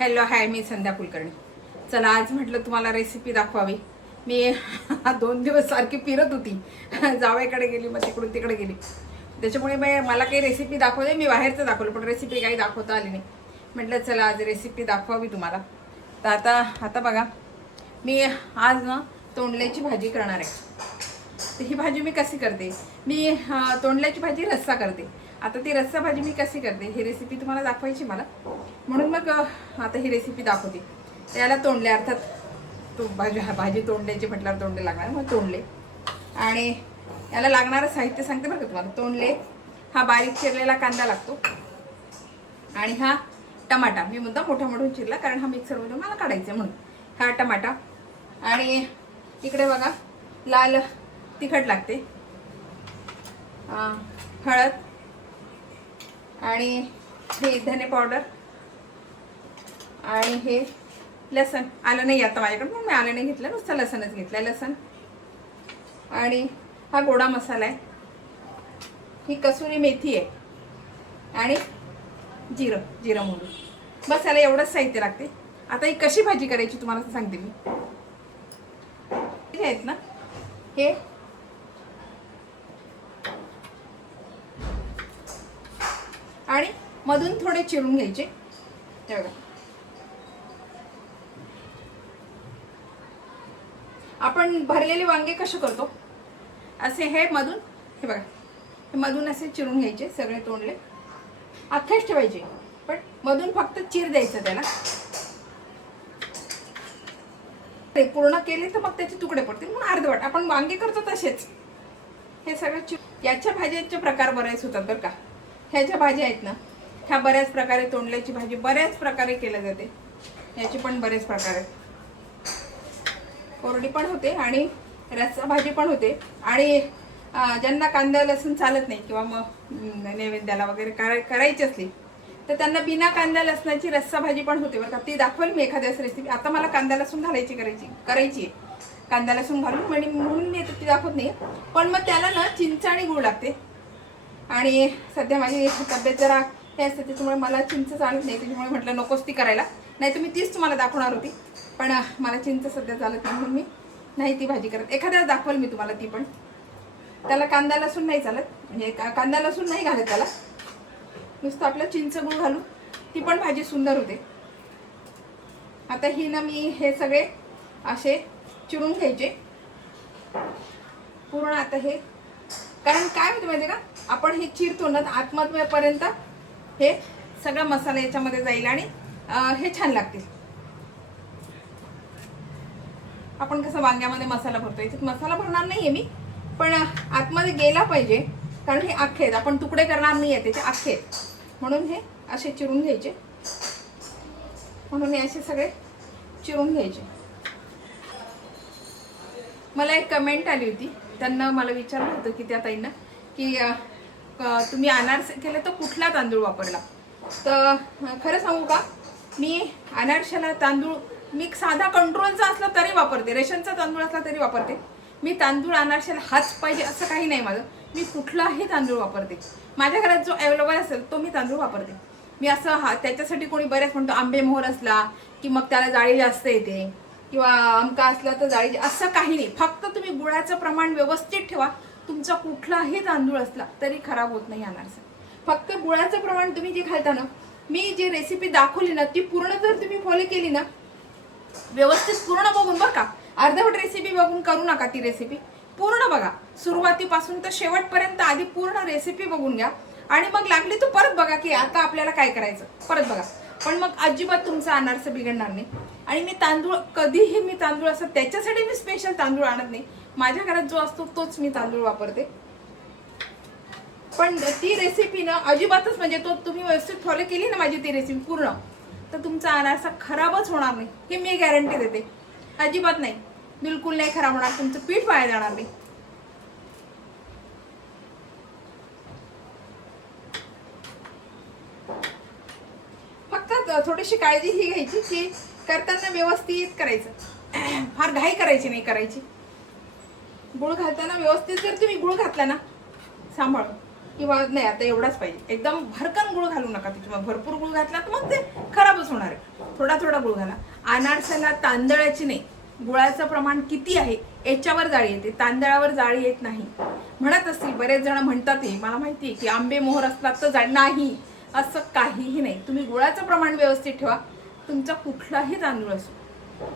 Hello hi, मी संध्या कुलकर्णी. चला आज म्हटलं तुम्हाला रेसिपी दाखवावी. मी 2 दिवस सारखी फिरत होती. जावयाकडे गेली, मग तिकडून तिकडे गेली. त्याच्यामुळे मला काही रेसिपी दाखवते. मी बाहेरचं दाखवलं, पण रेसिपी काही दाखवता आली नाही. म्हटलं चला आज रेसिपी दाखवावी तुम्हाला. तर आता बघा, मी आज ना तोंडल्याची भाजी करणार आहे. तर ही भाजी मी कशी करते, मी तोंडल्याची भाजी रस्सा करते. आता ती रस्सा भाजी मी कशी करते ही रेसिपी तुम्हाला दाखवायची मला, म्हणून मग आता ही रेसिपी दाखवते. त्याला तोंडले, अर्थात तो भाजी तोंडल्याची म्हटल्यावर तोंडले लागणार, मग तोंडले. आणि याला लागणारं साहित्य सांगते बरं का तुम्हाला. तोंडले, हा बारीक चिरलेला कांदा लागतो, आणि हा टमाटा मी मुद्दा मोठा मोठा चिरला, कारण हा मिक्सरमधून मला काढायचा म्हणून. हा टमाटा, आणि इकडे बघा लाल तिखट लागते, हळद, आणि हे धने पावडर, आणि हे लसण. आलं नाही आता माझ्याकडे, मग मी आलं नाही घेतलं, नुसतं लसणच घेतलं. लसण, आणि हा गोडा मसाला आहे, ही कसुरी मेथी आहे, आणि जिरं मोहरी. बस याला एवढंच साहित्य लागते. आता ही कशी भाजी करायची तुम्हाला सांगते मी. हे आहेत ना, हे आणि मधून थोडे चिरून घ्यायचे. हे बघा, आपण भरलेले वांगे कसे करतो असे हे मधून, हे बघा, हे मधून असे चिरून घ्यायचे. सगळे तोंडले अख्खेच ठेवायचे, पण मधून फक्त चीर द्यायचं त्याला. ते पूर्ण केले तर मग त्याचे तुकडे पडतील, म्हणून अर्धवट. आपण वांगे करतो तसेच हे सगळं याच्या भाज्यांचे प्रकार बरेच होतात बरं का. ह्या ज्या भाज्या आहेत ना, ह्या बऱ्याच प्रकारे, तोंडल्याची भाजी बऱ्याच प्रकारे केल्या जाते. याची पण बरेच प्रकार आहेत. कोरडी पण होते आणि रस्सा भाजी पण होते. आणि ज्यांना कांदा लसूण चालत नाही, किंवा मग नैवेद्याला वगैरे करायची असली तर त्यांना बिना कांदा लसणाची रस्सा भाजी पण होते बरं का. ती दाखवेल मी एखाद्याच रेसिपी. आता मला कांदा लसूण घालायची करायची आहे. कांदा लसूण घालून म्हणून मी ती दाखवत नाही. पण मग त्याला ना चिंच आणि गूळ लागते. आणि सध्या माझी तब्येत जरा हे असते, त्याच्यामुळे मला चिंच चालत नाही. त्याच्यामुळे म्हटलं नकोच ती करायला, नाही तर मी तीच तुम्हाला दाखवणार होती. पण मला चिंच सध्या चालत नाही, म्हणून मी नाही ती भाजी करत. एखाद्याच दाखवेल मी तुम्हाला ती पण. त्याला कांदा लसूण नाही चालत, म्हणजे कांदा लसूण नाही घालत त्याला, नुसतं आपलं चिंच गूळ घालून ती पण भाजी सुंदर होते. आता ही ना, मी हे सगळे असे चिरून घ्यायचे पूर्ण. आता हे, कारण काय होतं माहिती का, आपण हे चिरतो ना आतमधपर्यंत हे सगळा मसाला याच्यामध्ये जाईल, आणि हे छान लागतील. आपण कसं वांग्यामध्ये मसाला भरतो, याच्यात मसाला भरणार नाहीये मी, पण आतमध्ये गेला पाहिजे, कारण हे अख्खे आहेत. आपण तुकडे करणार नाही आहे, त्याचे अख्खे आहेत, म्हणून हे असे चिरून घ्यायचे. म्हणून हे असे सगळे चिरून घ्यायचे. मला एक कमेंट आली होती, त्यांना मला विचारलं होतं की त्या ताईंना की तुम्ही अनारसे केले तर कुठला तांदूळ वापरला. तर खरं सांगू का, मी अनारशाला तांदूळ मी साधा कंट्रोलचा असला तरी वापरते, रेशनचा तांदूळ असला तरी वापरते. मी तांदूळ अनारशाला हाच पाहिजे असं काही नाही माझं. मी कुठलाही तांदूळ वापरते. माझ्या घरात जो अवेलेबल असेल तो मी तांदूळ वापरते. मी असं त्याच्यासाठी कोणी बरेच म्हणतो आंबे मोहर असला की मग त्याला जाळी जास्त येते, किंवा आमका असला तर जाळी, असं काही नाही. फक्त तुम्ही गुळाचं प्रमाण व्यवस्थित ठेवा. तुमचा कुठलाही तांदूळ असला तरी खराब होत नाही अनारसा. फक्त गुळाचं प्रमाण तुम्ही जे घालता ना, मी जी रेसिपी दाखवली ना ती पूर्ण जर तुम्ही फॉलो केली ना, व्यवस्थित पूर्ण बघून बघा, अर्धवट रेसिपी बघून करू नका. ती रेसिपी पूर्ण बघा, सुरुवातीपासून तर शेवटपर्यंत. आधी पूर्ण रेसिपी बघून घ्या, आणि मग लागली तर परत बघा की आता आपल्याला काय करायचं, परत बघा. पण मग अजिबात तुमचा अनारसा बिघडणार नाही. आणि मी तांदूळ कधीही, मी तांदूळ असं त्याच्यासाठी मी स्पेशल तांदूळ आणत नाही. माझ्या घरात जो असतो तोच मी तांदूळ वापरते. पण ती रेसिपी ना अजिबातच, म्हणजे तो तुम्ही व्यवस्थित फॉलो केली ना माझी ती रेसिपी पूर्ण, तर तुमचा अनारसा खराबच होणार नाही, हे मी गॅरंटी देते. अजिबात नाही, बिलकुल नाही खराब होणार. तुमचं पीठ वाया जाणार नाही. फक्त थोडीशी काळजी ही घ्यायची की करताना व्यवस्थित करायचं, फार घाई करायची नाही करायची. गुळ घालताना व्यवस्थित जर तुम्ही गुळ घातला ना सांभाळून, किंवा नाही आता एवढाच पाहिजे, एकदम भरकन गुळ घालू नका. त्याच्यामुळे भरपूर गुळ घातला तर मग ते खराबच होणार आहे. थोडा थोडा गुळ घाला. अनारसाला तांदळाची नाही, गुळाचं प्रमाण किती आहे याच्यावर जाळी येते, तांदळावर जाळी येत नाही. म्हणत असतील बरेच जण म्हणतात, मला माहिती आहे की आंबे मोहर असतात तर जाळी नाही, असं काहीही नाही. तुम्ही गुळाचं प्रमाण व्यवस्थित ठेवा, तुमचा कुठलाही तांदूळ असो,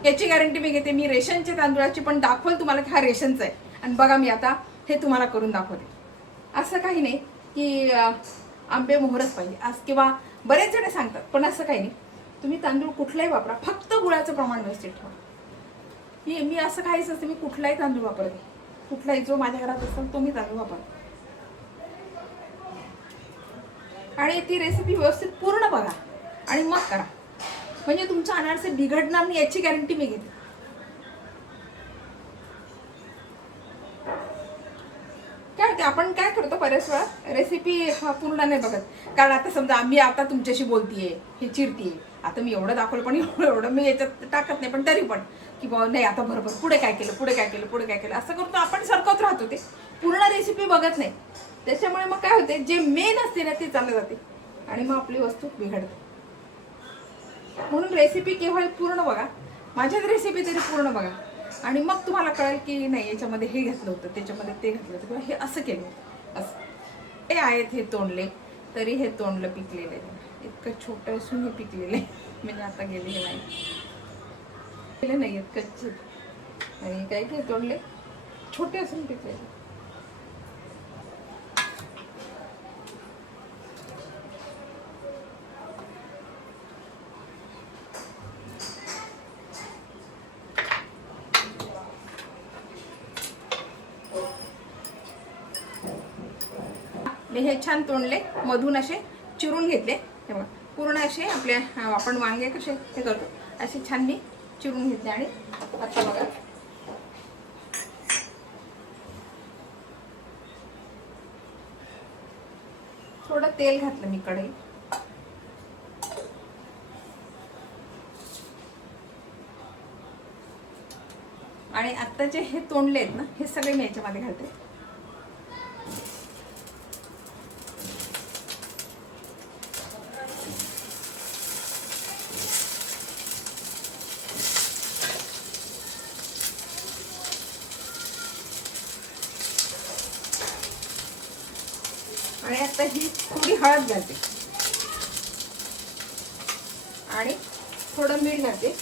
याची गॅरंटी मी घेते. मी रेशनचे तांदूळाची पण दाखवल तुम्हाला की हा रेशनचा आहे. आणि बघा मी आता हे तुम्हाला करून दाखवते. असं काही नाही की आंबे मोहरच पाहिजे आज, किंवा बरेच जण सांगतात, पण असं काही नाही. तुम्ही तांदूळ कुठलाही वापरा, फक्त गुळाचं प्रमाण व्यवस्थित ठेवा. मी असं काहीच असते, मी कुठलाही तांदूळ वापरते, कुठलाही जो माझ्या घरात असेल तो मी तांदूळ वापरते. आणि ती रेसिपी व्यवस्थित पूर्ण बघा आणि मग करा, म्हणजे तुमचं अनारसे बिघडणार नाही याची गॅरंटी मी घेते. काय होते, आपण काय करतो बऱ्याच वेळा रेसिपी पूर्ण नाही बघत. कारण आता समजा आम्ही आता तुमच्याशी बोलतीये, हे चिरतीये, आता मी एवढं दाखवलं पण एवढं मी याच्यात टाकत नाही, पण तरी पण की बाबा नाही आता बरोबर पुढे काय केलं, पुढे काय केलं, पुढे काय केलं असं करतो आपण, सरकत राहतो, ते पूर्ण रेसिपी बघत नाही. त्याच्यामुळे मग काय होते, जे मेन असते ना ते चाललं जाते आणि मग आपली वस्तू बिघडते. म्हणून रेसिपी केव्हा पूर्ण बघा, माझ्याच रेसिपी तरी पूर्ण बघा, आणि मग तुम्हाला कळेल की नाही याच्यामध्ये हे घातलं होतं, त्याच्यामध्ये ते घातलं होतं, किंवा हे असं केलं होतं असं. हे आहेत हे तोंडले, तरी हे तोंडलं पिकलेलं आहे, इतकं छोटं असून हे पिकलेलं आहे, म्हणजे आता गेले नाही गेले नाही आहेत कच्चे. आणि काय काय तोंडले छोटे असून पिकलेले. मी हे छान तोंडले, मधून असे चिरून घेतले, हे बघा पूर्ण असे आपल्या आपण वांगे कसे हे करतो असे छान मी चिरून घेतले. आणि आता बघा थोडं तेल घातलं मी कढई, आणि आता जे हे तोंडले आहेत ना हे सगळे मी याच्यामध्ये घालते. आणि आता ही थोडी हळद घालते आणि थोडं मीठ घालते.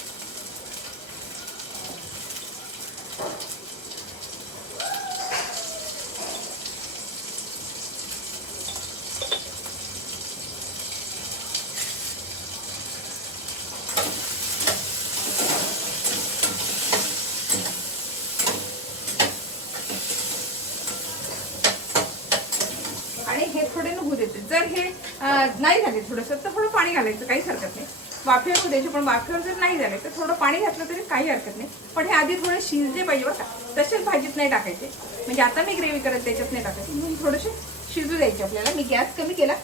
आणि हे थोडे होऊ देते. जर हे नाही झाले थोडंसं तर थोडं पाणी घालायचं, काहीच हरकत नाही. वाफेवर द्यायचे, पण वाफेवर जर नाही झाले तर थोडं पाणी घातलं तरी काही हरकत नाही. पण हे आधी थोडे शिजले पाहिजे बरं का, तसेच भाजीत नाही टाकायचे. म्हणजे आता मी ग्रेव्ही करत त्याच्यात नाही टाकायची, म्हणून थोडेसे शिजू द्यायचे आपल्याला. मी गॅस कमी केला,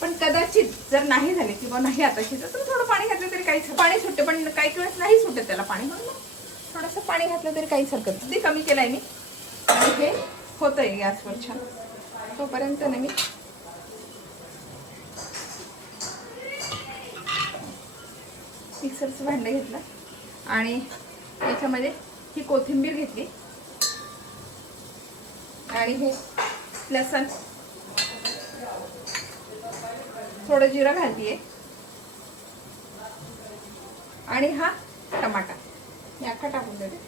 पण कदाचित जर नाही झाले किंवा नाही आता शिजत तर थोडं पाणी घातलं तरी काहीच, पाणी सुटते पण काही वेळेस नाही सुटत त्याला पाणी, म्हणून थोडंसं पाणी घातलं तरी काहीच हरकत नाही. ते कमी केलं आहे मी, आणि हे होतंय गॅसवर छान. तोपर्यंत ना मी मिक्सरचं भांडं घेतलं आणि याच्यामध्ये ही कोथिंबीर घेतली आणि हे लसण, थोडं जिरं घालतीये आणि हा टमाटा मी अख्खा टाकून देते.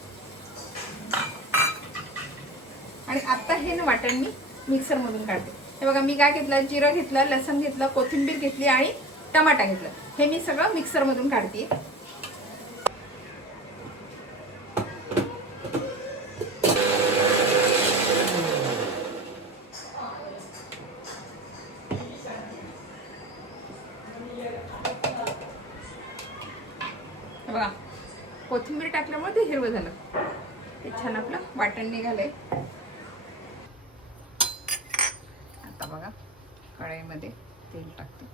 आणि आता हे ना वाटण मी मिक्सरमधून काढते. हे बघा मी काय घेतलं, जिरं घेतलं, लसण घेतलं, कोथिंबीर घेतली आणि टमाटा घेतलं. हे मी सगळं मिक्सरमधून काढते. बघा कोथिंबीर टाकल्यामुळे ते हिरवं झालं, ते छान आपलं वाटण निघालंय. आता बघा कढईमध्ये तेल टाकते.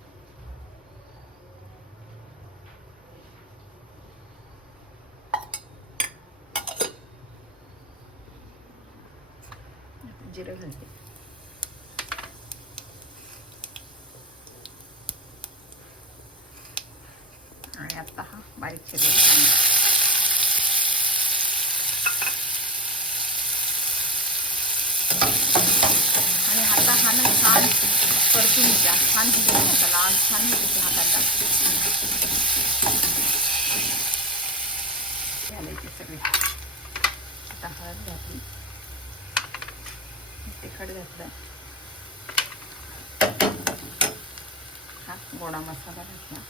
जिरं घालते आणि आणि आता हा बारीक चिरलेला कांदा. आणि आता हा ना छान परतून घ्या. छान होतो ना त्याला, लाल छान होते हा कांदा. घालायचे सगळे. आता हळद घातली, तिखट घातलं, हा गोडा मसाला घातला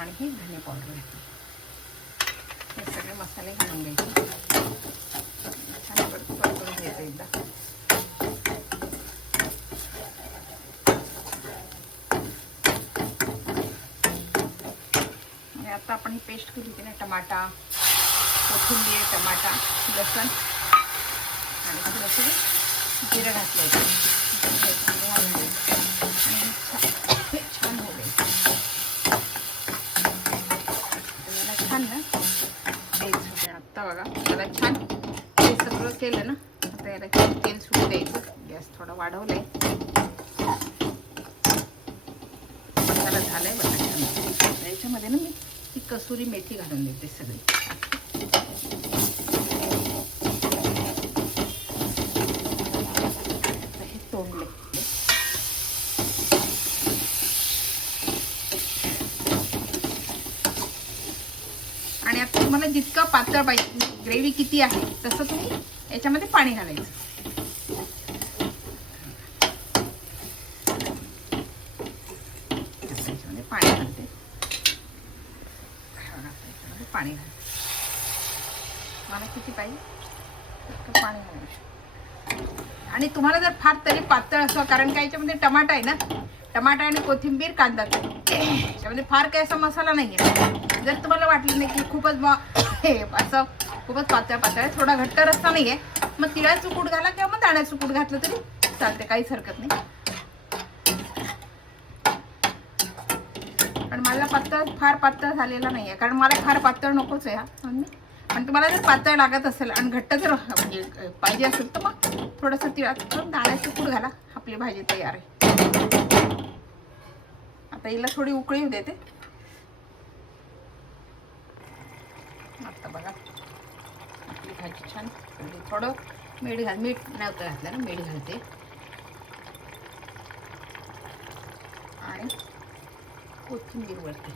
आणि ही धने पावडर घातली. हे सगळे मसाले घालून घ्यायचे. छान परतून घ्यायचं एकदा. आणि आता आपण ही पेस्ट केली होती ना, टमाटा, कोथिंबीर, टमाटा, लसूण आणि थोडंसं जिरं घातलं. छान होईल याला. छान ना द्यायचं. आत्ता बघा याला छान हे सगळं केलं ना, आता याला तेल सुटू द्यायचं. गॅस थोडा वाढवलाय. मसाला झालाय बघा छान. याच्यामध्ये ना मी ती कसुरी मेथी घालून देते सगळी. हे तोडले. आणि आता तुम्हाला जितकं पातळ पाहिजे, ग्रेव्ही किती आहे तसं तुम्ही याच्यामध्ये पाणी घालायचं. याच्यामध्ये पाणी घालते. याच्यामध्ये पाणी घालते. मला किती पाहिजे तितकं पाणी घालायचं. आणि तुम्हाला जर फार तरी पातळ असं, कारण का याच्यामध्ये टमाटा आहे ना, टमाटा आणि कोथिंबीर, कांदा, त्याच्यामध्ये फार काही असा मसाला नाही आहे. जर तुम्हाला वाटलं नाही की खूपच असं खूपच पातळ आहे, थोडा घट्ट रस्सा नाही आहे, मग तिळाचं कूट घाला किंवा मग दाण्याचं कूट घातलं तरी चालते, काहीच हरकत नाही. पण मला फार पातळ झालेला नाही आहे, कारण मला फार पातळ नकोच आहे हा. पण तुम्हाला जर पातळ लागत असेल आणि घट्ट जर म्हणजे पाहिजे असेल तर मग थोडंसं तिळाचं दाण्याचं कूट घाला. आपली भाजी तयार आहे. आता हिला थोडी उकळी येऊ देते. आता बघा आपली भाजी छान. थोडं मीठ नव्हतं घातलं ना, मीठ घालते. आणि कोथिंबीर वरती.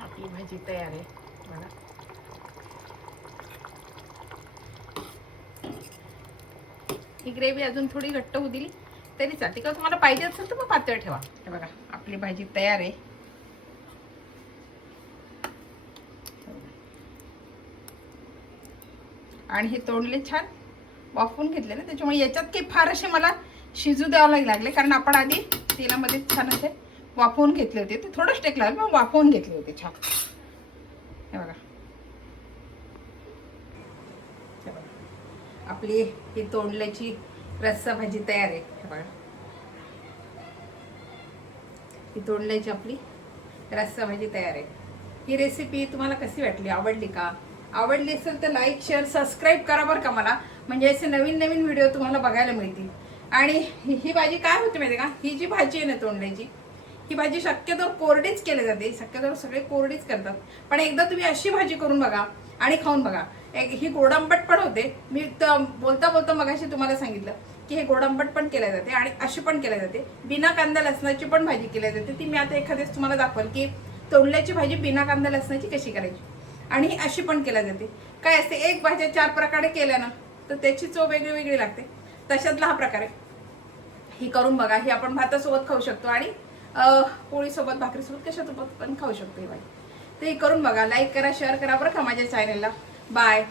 आपली भाजी तयार आहे बघा. ही ग्रेव्ही अजून थोडी घट्ट होऊ दिली तरी चालते, किंवा तुम्हाला पाहिजे असेल तर मग पातळ ठेवा. हे बघा आपली भाजी तयार आहे. आणि हे तोडले छान वाफवून घेतले ना, त्याच्यामुळे याच्यात काही फार असे मला शिजू द्यावं लागले, कारण आपण आधी तेलामध्ये छान असे वाफवून घेतले होते. ते थोडंच टेक लागलं पण वाफवून घेतले होते छान. हे बघा आपली ही तोंडल्याची रस्सा भाजी तयार आहे. हे बघा ही तोंडल्याची आपली रस्सा भाजी तयार आहे. ही रेसिपी तुम्हाला कशी वाटली, आवडली का? आवडली असेल तर लाईक, शेअर, सबस्क्राईब करा बरं का मला, म्हणजे असे नवीन नवीन व्हिडिओ तुम्हाला बघायला मिळतील. आणि ही भाजी काय होते माहिती आहे का, ही जी भाजी आहे ना तोंडल्याची, ही भाजी शक्यतो कोरडीच केली जाते. शक्यतो सगळे कोरडीच करतात, पण एकदा तुम्ही अशी भाजी करून बघा आणि खाऊन बघा. ही गोडांबट पण होते. मी बोलता बोलता मगाशी तुम्हाला सांगितलं की हे गोडांबट पण केल्या जाते आणि अशी पण केल्या जाते. बिना कांदा लसणाची पण भाजी केल्या जाते. ती मी आता एखाद्याच तुम्हाला दाखवल की तोंडल्याची भाजी बिना कांदा लसणाची कशी करायची. आणि अशी पण केल्या जाते. काय असते, एक भाज्या 4 प्रकारे केल्या ना तर त्याची चव वेगळी वेगळी लागते. तशातला हा प्रकार आहे. ही करून बघा. ही आपण भातासोबत खाऊ शकतो आणि पोळीसोबत, भाकरीसोबत, कशासोबत पण खाऊ शकतो ही भाजी. ते करून बघा. लाईक करा, शेअर करा बरं का माझ्या चॅनलला. बाय.